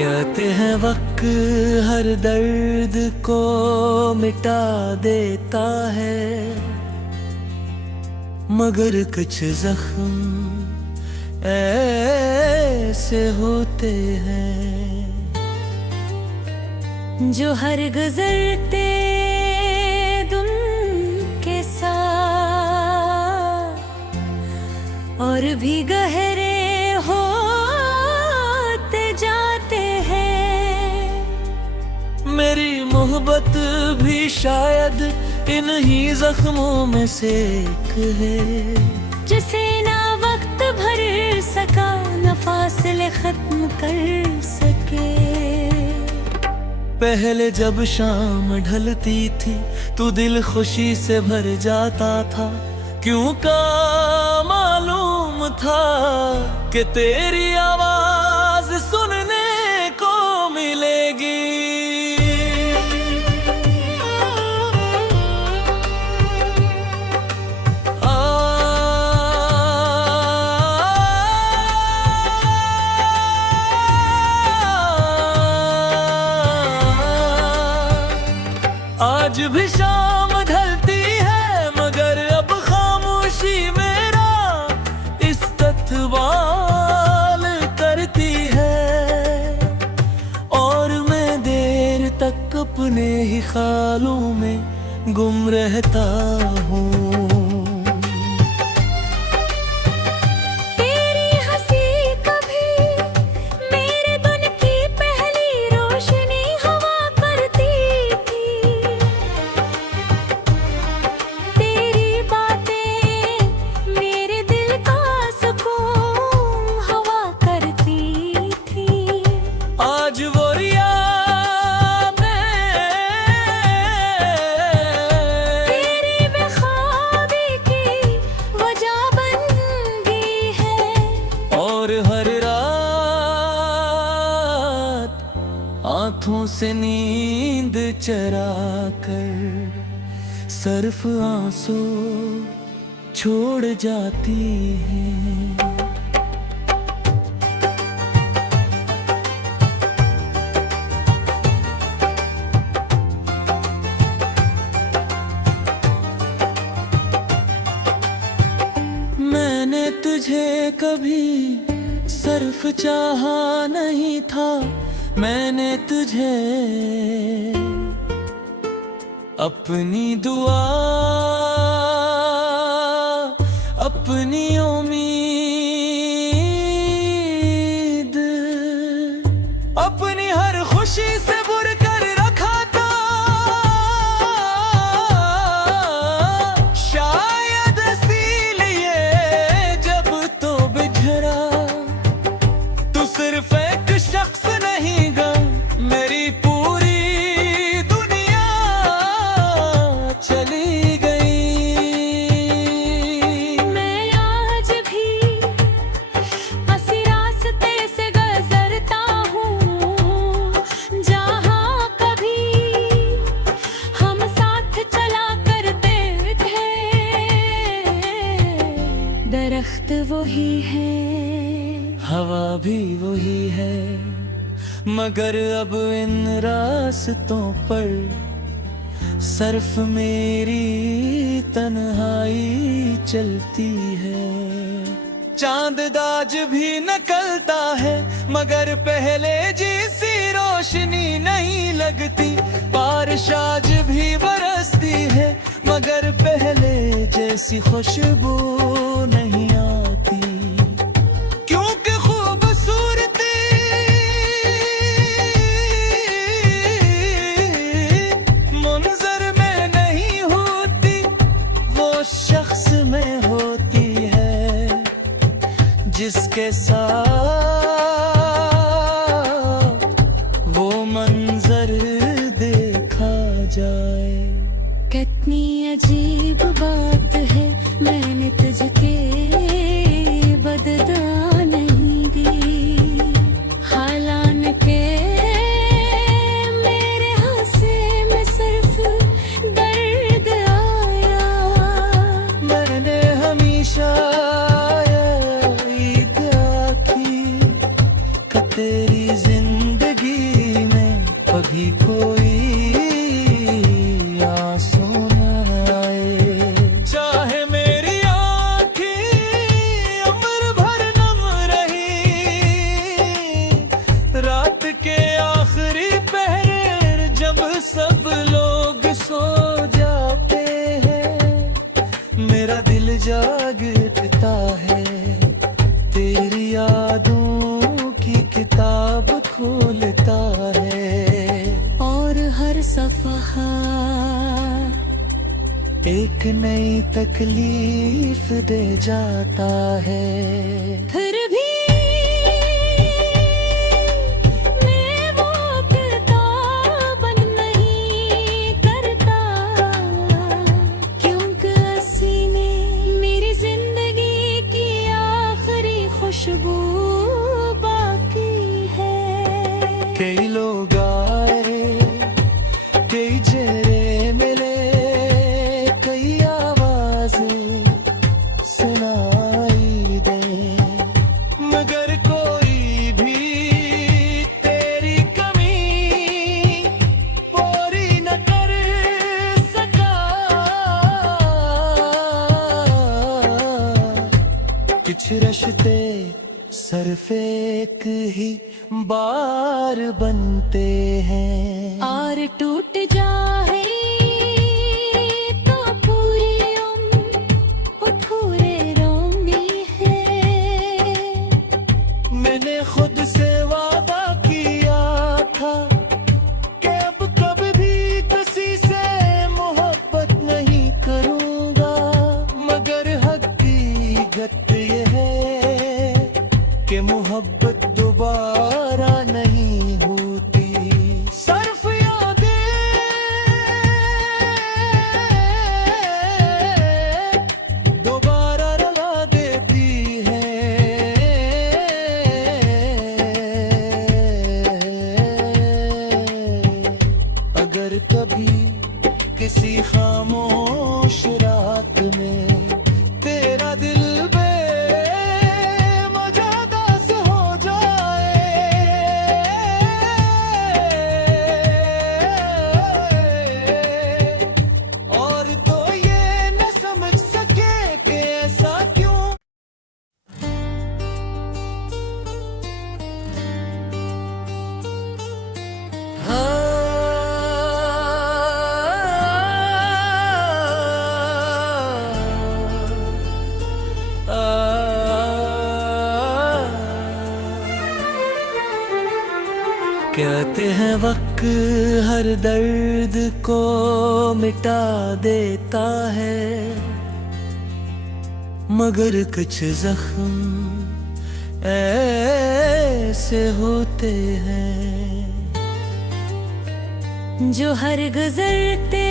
कहते हैं वक्त हर दर्द को मिटा देता है, मगर कुछ जख्म ऐसे होते हैं जो हर गुजरते दिन के साथ और भी गहरे होते जाते हैं। मेरी मोहब्बत भी शायद इन्हीं जख्मों में से एक है, जिसे ना वक्त भर सका न फासले खत्म कर सके। पहले जब शाम ढलती थी तो दिल खुशी से भर जाता था, क्यों का मालूम था कि तेरी आवाज सुनने को मिलेगी। आज भी शाम ढलती है मगर अब खामोशी मेरा इस्तकबाल करती है, और मैं देर तक अपने ही ख्यालों में गुम रहता हूँ। हर रात आँखों से नींद चरा कर सिर्फ आंसू छोड़ जाती है। मैंने तुझे कभी सिर्फ चाहा नहीं था, मैंने तुझे अपनी दुआ अपनी उम्मीद अपनी हर खुशी से बुर कर रखा था। शायद इसीलिए जब तो बिछड़ा तू सिर्फ एक शख्स नहीं गा, मेरी पूरी दुनिया चली गई। मैं आज भी हंसी रास्ते से गुजरता हूँ, जहाँ कभी हम साथ चला करते थे। दरख्त वही है, हवा भी वही है, मगर अब इन रास्तों पर सिर्फ मेरी तन्हाई चलती है। चांद दाज भी निकलता है मगर पहले जैसी रोशनी नहीं लगती, बारिश आज भी बरसती है मगर पहले जैसी खुशबू नहीं आती। क्योंकि खूबसूरती मंजर में नहीं होती, वो शख्स में होती है जिसके साथ वो मंजर देखा जाए। कितनी अजीब बात है, मैंने तुझके बददा नहीं दी। हालांकि मेरे हासे में सिर्फ दर्द आया। मैंने हमेशा यही दुआ की लिखता है, तेरी यादों की किताब खोलता है। और हर सफ़हा एक नई तकलीफ दे जाता है। फिर भी मैं वो किताब बंद नहीं करता, क्योंकि हंसी ने मेरी जिंदगी की आखिरी खुशबू बाकी है। कई लोग आए, कई चेहरे मिले, कई आवाजें सुनाई दे, मगर कोई भी तेरी कमी पूरी न कर सका। कुछ रिश्ते सिर्फ एक ही बार बनते हैं, और टूट जाए तो पूरी उम्र अधूरे रोनी है। मैंने खुद से वादा किया था कि अब कभी भी किसी से मोहब्बत नहीं करूंगा, मगर हकीकत ये है कि मोहब्बत दोबारा नहीं होती। सिर्फ यादें दोबारा रुला देती है। अगर कभी किसी खामोश रात में तेरा दिल कहते हैं वक्त हर दर्द को मिटा देता है, मगर कुछ जख्म ऐसे होते हैं जो हर गुजरते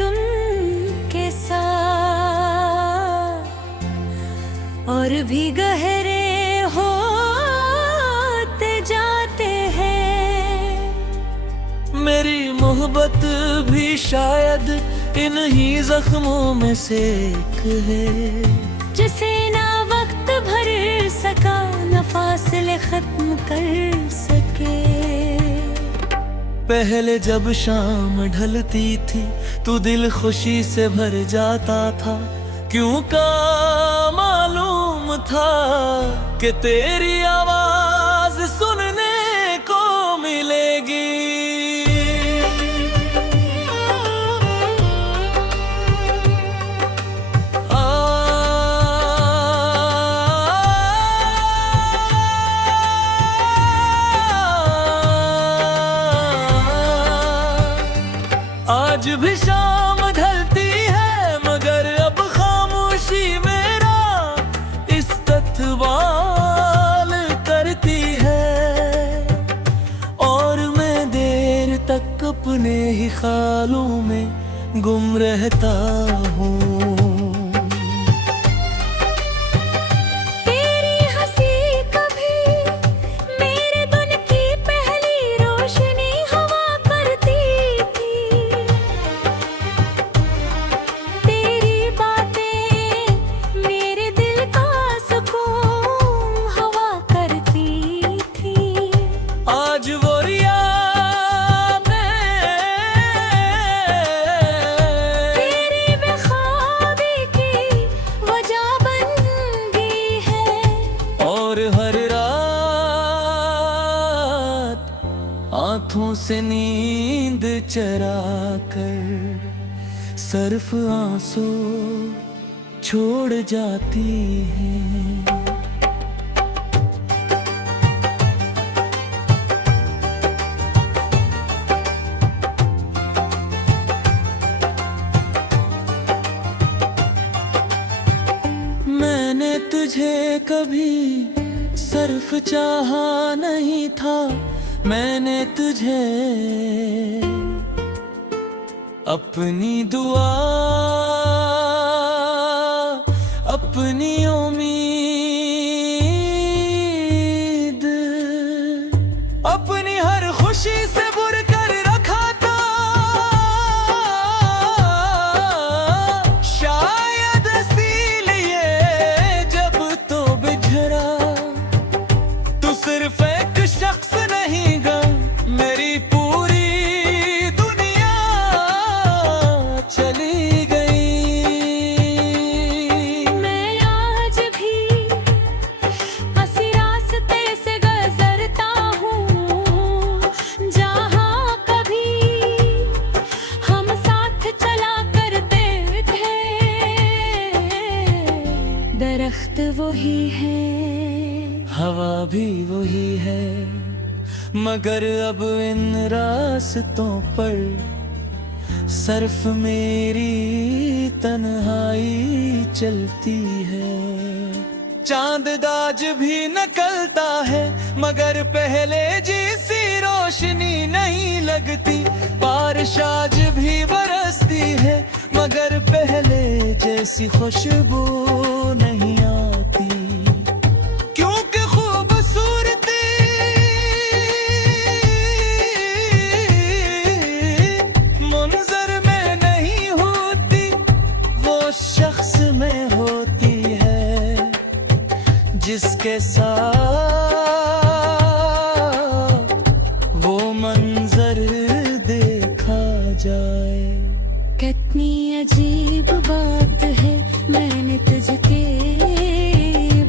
दिन के साथ और भी गहरे होते जाते हैं। मेरी मोहब्बत भी शायद इन्हीं जख्मों में से एक है, जिसे ना वक्त भर सका न फासले खत्म कर सके। पहले जब शाम ढलती थी तो दिल खुशी से भर जाता था, क्यों का मालूम था कि तेरी आवाज सुनने को मिलेगी। आज भी शाम ढलती है, मगर अब खामोशी मेरा इस्तकबाल करती है, और मैं देर तक अपने ही ख्यालों में गुम रहता हूँ। आँखों से नींद चरा कर सिर्फ आंसू छोड़ जाती है। मैंने तुझे कभी सिर्फ चाहा नहीं था, मैंने तुझे अपनी दुआ, अपनी उम्मीद, अपनी हर खुशी से बुर कर रखा था। शायद इसीलिए जब तो बिछड़ा, तू सिर्फ एक शख्स नहीं गा, मेरी पूरी दुनिया चली गई। मैं आज भी हंसी रास्ते से गुजरता हूँ, जहाँ कभी हम साथ चला करते थे। दरख्त वही है, हवा भी वही है, मगर अब इन रास्तों पर सिर्फ मेरी तन्हाई चलती है। चांद दाज भी निकलता है, मगर पहले जैसी रोशनी नहीं लगती। बारिश आज भी बरसती है, मगर पहले जैसी खुशबू नहीं आती। क्योंकि खूबसूरती मंजर में नहीं होती, वो शख्स में होती है जिसके साथ वो मंजर देखा जाए। कितनी अजीब बात है, मैंने तुझके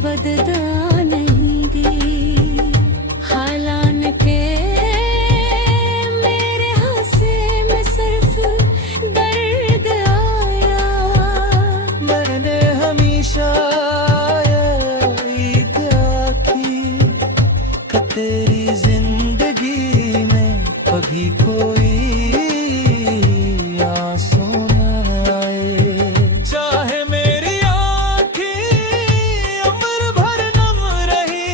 बददा नहीं दी। हालांकि मेरे हासे में सिर्फ दर्द आया। मैंने हमेशा यही दुआ की कि तेरी जिंदगी में कभी कोई आंसू न आए। चाहे मेरी आँखें उम्र भर नम रही,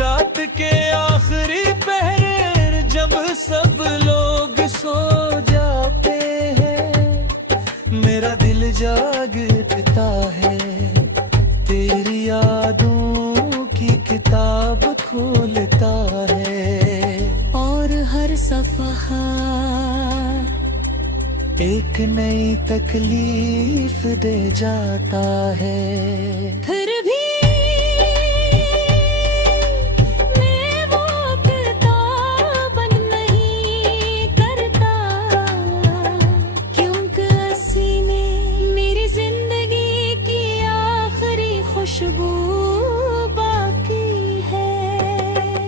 रात के आखिरी पहर जब सब लोग सो जाते हैं, मेरा दिल जागता है, तेरी यादों की किताब खोलता है। और हर सफहा एक नई तकलीफ दे जाता है। फिर भी मैं वो किताबन नहीं करता, क्योंकि हंसी ने मेरी जिंदगी की आखिरी खुशबू बाकी है।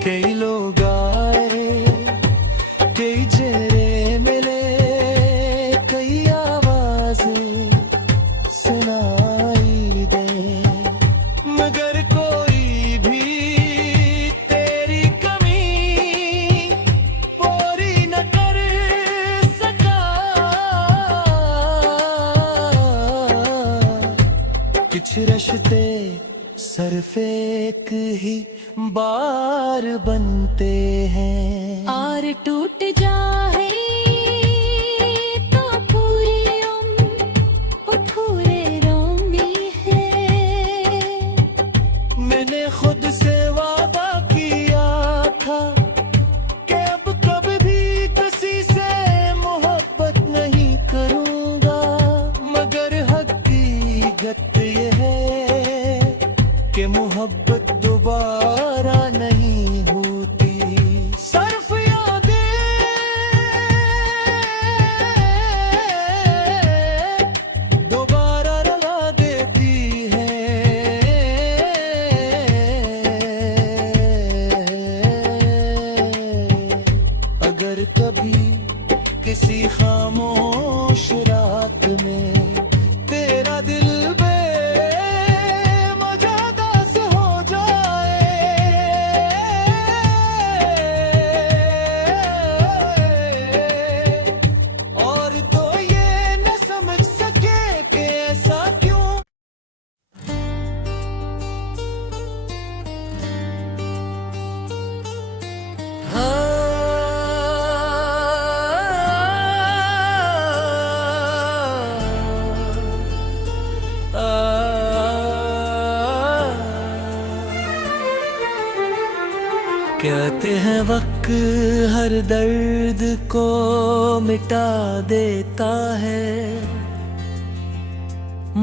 कई लोग आए, कई चेहरे मिले, कई आवाजें सुनाई दे, मगर कोई भी तेरी कमी पूरी न कर सका। कुछ रिश्ते सिर्फ एक ही बार बनते हैं, और टूट जाए तो पूरी उम्र अधूरे रोंदी है। मैंने खुद से वादा किया था कि अब कभी भी किसी से मोहब्बत नहीं करूंगा, मगर हकीकत ये है कि मोहब्बत दोबारा नहीं होती। सिर्फ यादें कहते हैं वक्त हर दर्द को मिटा देता है,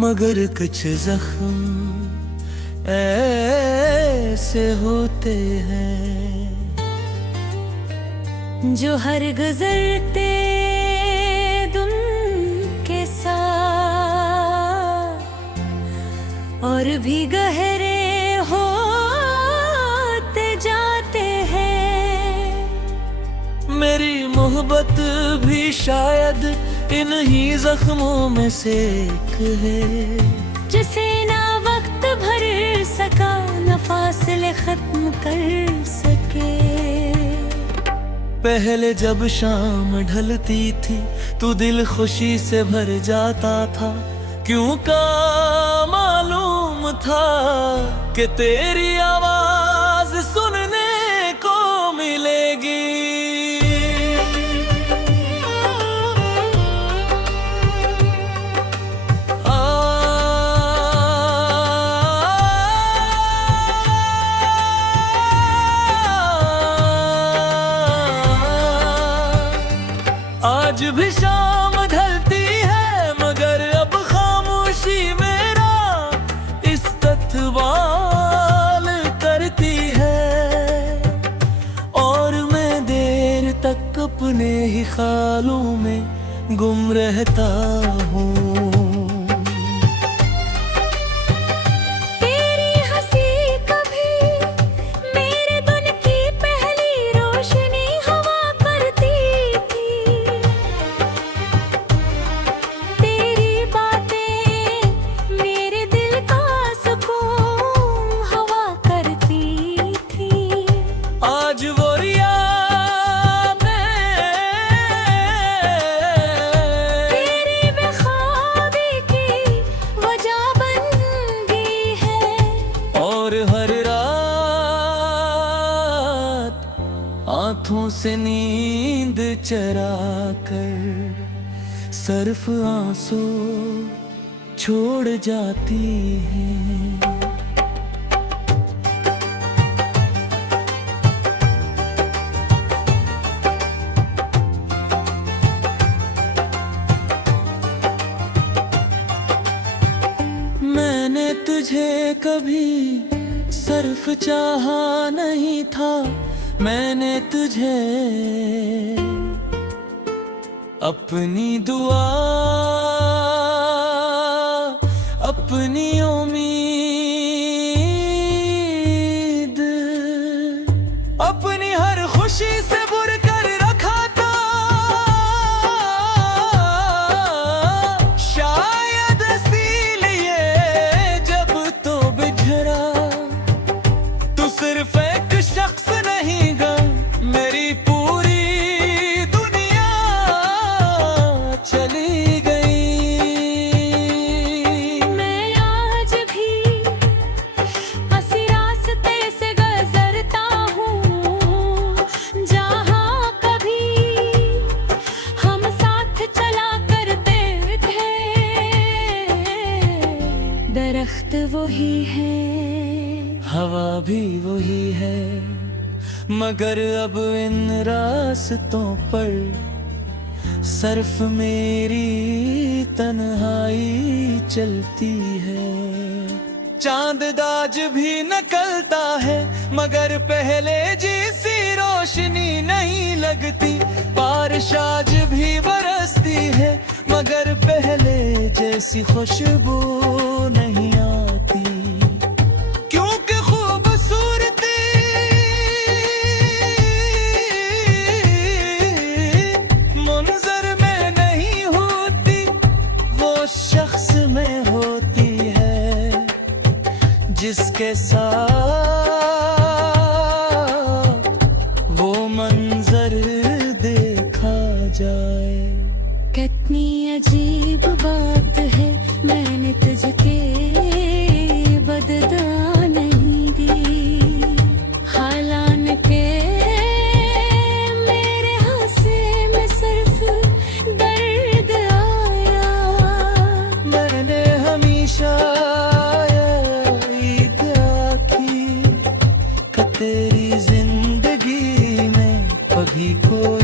मगर कुछ जख्म ऐसे होते हैं जो हर गुजरते दिन के साथ और भी गहरे होते जाते हैं। मेरी मोहब्बत भी शायद इन्हीं जख्मों में से एक है, जिसे ना वक्त भर सका न फासले खत्म कर सके। पहले जब शाम ढलती थी तो दिल खुशी से भर जाता था, क्यों का मालूम था कि तेरी आवाज सुनने को मिलेगी। आज भी शाम ढलती है मगर अब खामोशी मेरा इस्तकबाल करती है, और मैं देर तक अपने ही ख्यालों में गुम रहता हूँ। आँखों से नींद चरा कर सर्फ आंसू छोड़ जाती है। मैंने तुझे कभी सिर्फ चाहा नहीं था, मैंने तुझे अपनी दुआ अपनी उम्मीद अपनी हर खुशी से भर कर रखा था। शायद इसीलिए जब तो बिछड़ा तू सिर्फ एक शख्स नहीं गा, मेरी पूरी दुनिया चली गई। मैं आज भी हंसी रास्ते से गुजरता हूँ, जहाँ कभी हम साथ चला करते थे। दरख्त वही है, हवा भी वही है, मगर अब इन रास्तों पर सिर्फ मेरी तन्हाई चलती है। चांद दाज भी निकलता है मगर पहले जैसी रोशनी नहीं लगती। बारिश आज भी बरसती है मगर पहले जैसी खुशबू नहीं आती। क्योंकि खूबसूरती मंजर में नहीं होती, वो शख्स में होती है जिसके साथ वो मंजर देखा जाए। कितनी अजीब बात है, मैंने तुझके बददा नहीं दी। हालांकि मेरे हासे में सिर्फ दर्द आया। मैंने हमेशा यही दुआ की कि तेरी जिंदगी भी कोई